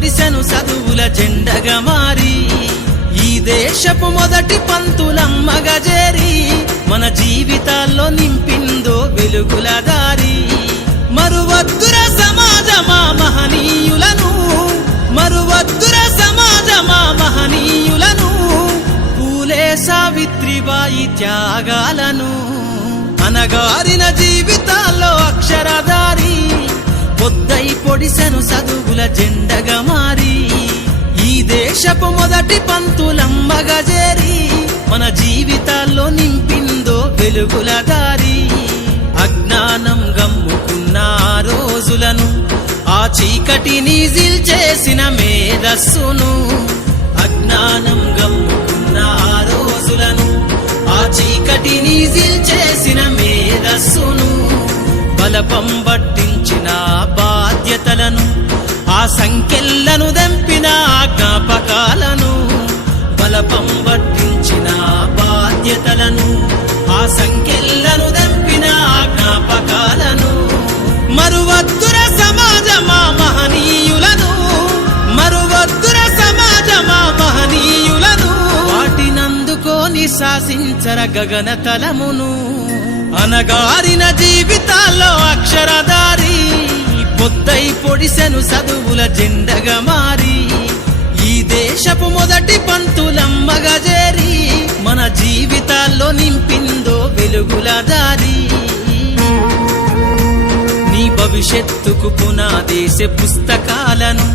పొడిసెను చదువుల జెండగా మారి ఈ దేశపు మొదటి పంతులమ్మగా చేరి మన జీవితాల్లో నింపిందో వెలుగుల దారి మరువద్దుర సమాజమా మహనీయులను మరువద్దుర సమాజమా మహనీయులను పూలే సావిత్రిబాయి త్యాగాలను అనగారిన జీవితాల్లో అక్షరధారి పొద్దై పొడిసెను చదువుల జెండగా మారి ఈ దేశపు మొదటి పంతులమ్మగా చేరి మన జీవితాల్లో నింపిందో వెలుగుల దారి అజ్ఞానం గమ్ముకున్న ఆ రోజులను ఆ చీకటిని జిల్చేసిన మేధస్సును అజ్ఞానం గమ్ముకున్న ఆ రోజులను ఆ చీకటిని జిల్చేసిన మేధస్సును బలపం పట్టించిన బాధ్యతలను ఆ సంఖ్యలను దంపిన జ్ఞాపకాలను బలపం పట్టించిన బాధ్యతలను ఆ సంఖ్యలను దంపిన జ్ఞాపకాలను మరువద్దుర సమాజమా మహనీయులను మరువద్దుర సమాజమా మహనీయులను వాటినందుకోని శాసించర గగన తలమును అనగారిన జీవితాల్లో అక్షరధారి పొద్దై పొడిసెను చదువుల జెండగా మారి ఈ దేశపు మొదటి పంతులమ్మగా చేరి మన జీవితాల్లో నింపిందో వెలుగుల దారి నీ భవిష్యత్తుకు పునాదేశ పుస్తకాలను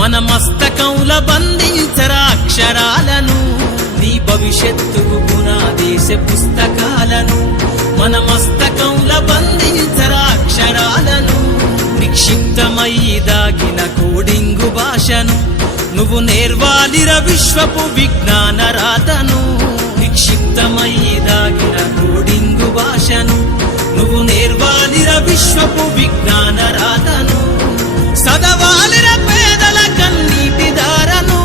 మన మస్తకంల బంధించరా అక్షరాలను నీ భవిష్యత్తుకు పునాదేశ పుస్తకాలను మన మస్తకంల బంధించరా అక్షరాలను నిక్షిప్తమై దాగిన కోడింగు భాషను నువ్వు నేర్వాలిర విశ్వపు విజ్ఞాన రాతను నిక్షిప్తమై దాగిన కోడింగు భాషను నువ్వు నేర్వాలిర విశ్వపు విజ్ఞాన రాతను సదవాలిర పేదల కన్నీటి దారను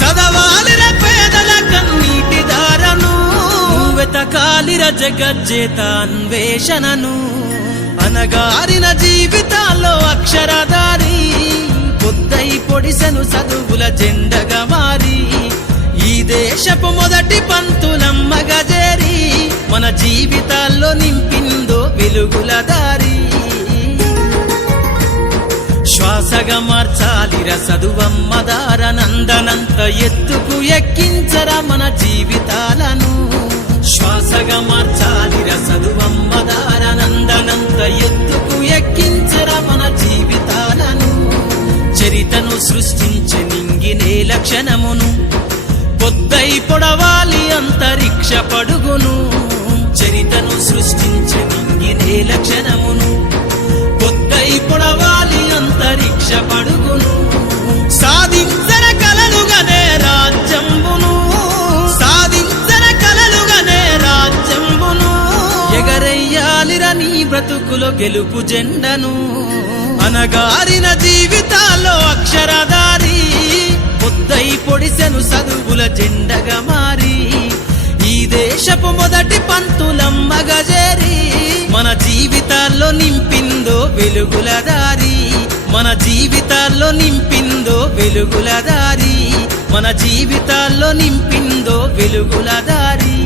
సదవాలిర పేదల కన్నీటి దారను వెతకాలిర జగజ్జేత అన్వేషణను అనగారిన జీవితాల్లో అక్షరధారి పొద్దై పొడిసెను చదువుల జెండగా మారి ఈ దేశపు మొదటి పంతులమ్మగా చేరి మన జీవితాల్లో నింపిందో వెలుగుల దారి శ్వాసగా మార్చాలిర చదువమ్మ దారనందనంత ఎత్తుకు ఎక్కించరా మన జీవితాలను శ్వాసగా మార్చాలిర చదువమ్మ దారనందనంత ఎత్తుకు ఎక్కించరా మన జీవితాలను చరితను సృష్టించే నింగినే లక్షణమును పొద్దై పొడవాలి అంతరిక్ష పడుగును చరితను సృష్టించే నింగినే లక్షణమును పొద్దై పొడవాలి అంతరిక్ష పడుగును సాధించర కలలుగనే రాజ్యంబును సాధించర కలలుగనే రాజ్యంబును ఎగరయ్యాలిర నీ బ్రతుకులో గెలుపు జెండను అనగారిన జీవితాల్లో అక్షరధారి పొద్దై పొడిసెను చదువుల జెండగా మారి ఈ దేశపు మొదటి పంతులమ్మగా చేరి మన జీవితాల్లో నింపిందో వెలుగుల దారి మన జీవితాల్లో నింపిందో వెలుగుల దారి మన జీవితాల్లో నింపిందో వెలుగుల దారి